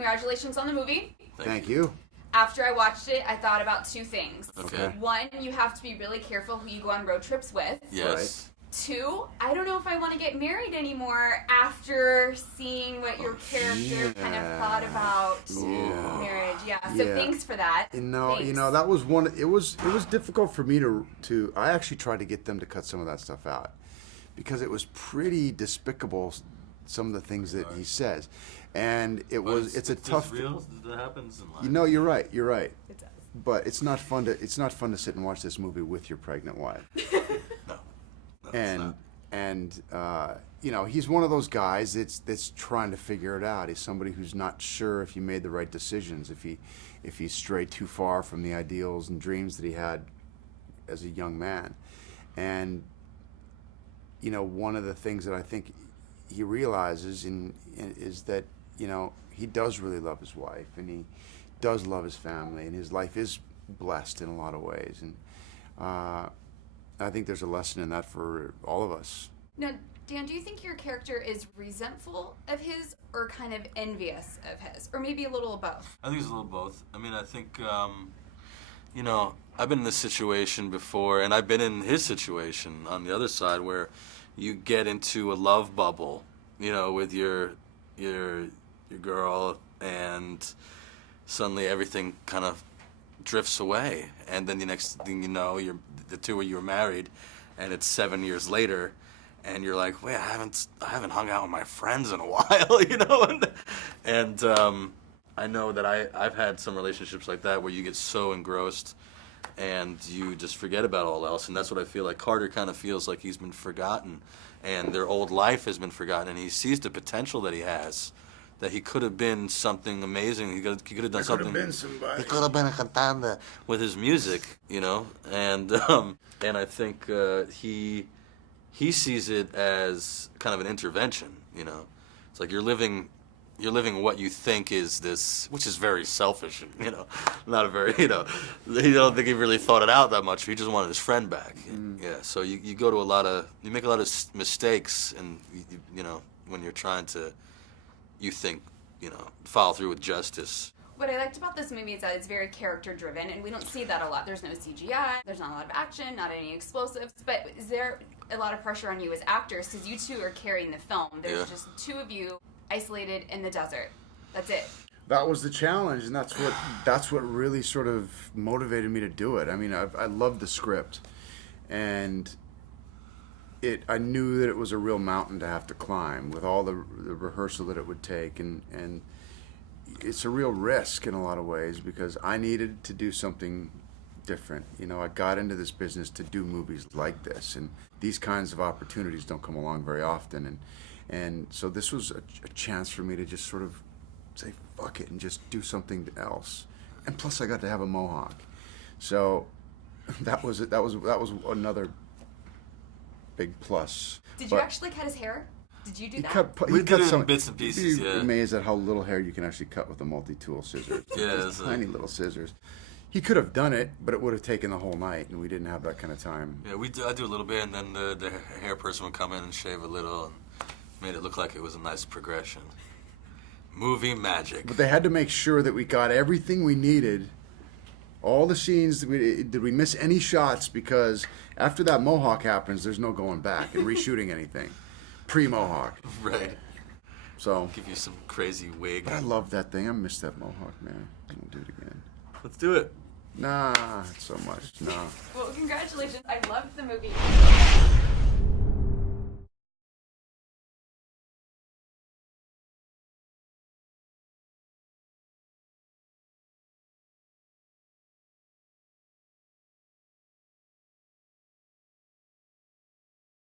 congratulations on the movie. Thank you. After I watched it, I thought about two things. Okay. One, you have to be really careful who you go on road trips with. Yes. Right. Two, I don't know if I want to get married anymore after seeing what your character kind of thought about marriage. Yeah. So thanks for that. That was one. It was difficult for me to. I actually tried to get them to cut some of that stuff out because it was pretty despicable. Some of the things that he says, and it's a tough. Real? That happens in life. You're right. It does. But it's not fun to sit and watch this movie with your pregnant wife. No. And he's one of those guys that's trying to figure it out. He's somebody who's not sure if he made the right decisions, if he strayed too far from the ideals and dreams that he had as a young man. And one of the things that I think he realizes is that he does really love his wife, and he does love his family, and his life is blessed in a lot of ways. And I think there's a lesson in that for all of us. Now, Dan, do you think your character is resentful of his or kind of envious of his? Or maybe a little of both? I think it's a little both. I mean, I think, I've been in this situation before, and I've been in his situation on the other side where you get into a love bubble, with your girl, and suddenly everything kind of drifts away, and then the next thing you know, the two of you are married, and it's 7 years later, and you're like, wait, I haven't hung out with my friends in a while, and I know that I've had some relationships like that where you get so engrossed and you just forget about all else, and that's what I feel like Carter kind of feels like he's been forgotten, and their old life has been forgotten, and he sees the potential that he has. That he could have been something amazing. He could have done something. Could have been somebody. He could have been a cantante with his music, and I think he sees it as kind of an intervention. It's like you're living what you think is this, which is very selfish, and not a very he don't think he really thought it out that much. He just wanted his friend back. Yeah, so you go to you make a lot of mistakes, and when you're trying to. You think, follow through with justice. What I liked about this movie is that it's very character-driven, and we don't see that a lot. There's no CGI, there's not a lot of action, not any explosives, but is there a lot of pressure on you as actors? Because you two are carrying the film. There's just two of you isolated in the desert. That's it. That was the challenge, and that's what really sort of motivated me to do it. I mean, I loved the script, and I knew that it was a real mountain to have to climb with all the rehearsal that it would take, and it's a real risk in a lot of ways because I needed to do something different. I got into this business to do movies like this, and these kinds of opportunities don't come along very often, and so this was a chance for me to just sort of say fuck it and just do something else. And plus I got to have a mohawk, so that was another big plus. Did you actually cut his hair? Did you do that? We did it in bits and pieces. You'd be amazed at how little hair you can actually cut with a multi-tool scissors. Just tiny little scissors. He could have done it, but it would have taken the whole night, and we didn't have that kind of time. Yeah, I do a little bit, and then the hair person would come in and shave a little, and made it look like it was a nice progression. Movie magic. But they had to make sure that we got everything we needed. All the scenes, did we miss any shots? Because after that mohawk happens, there's no going back and reshooting anything. Pre-mohawk. Right. So. Give you some crazy wig. But I love that thing. I miss that mohawk, man. I won't do it again. Let's do it. Nah, not so much. Nah. Well, congratulations. I loved the movie.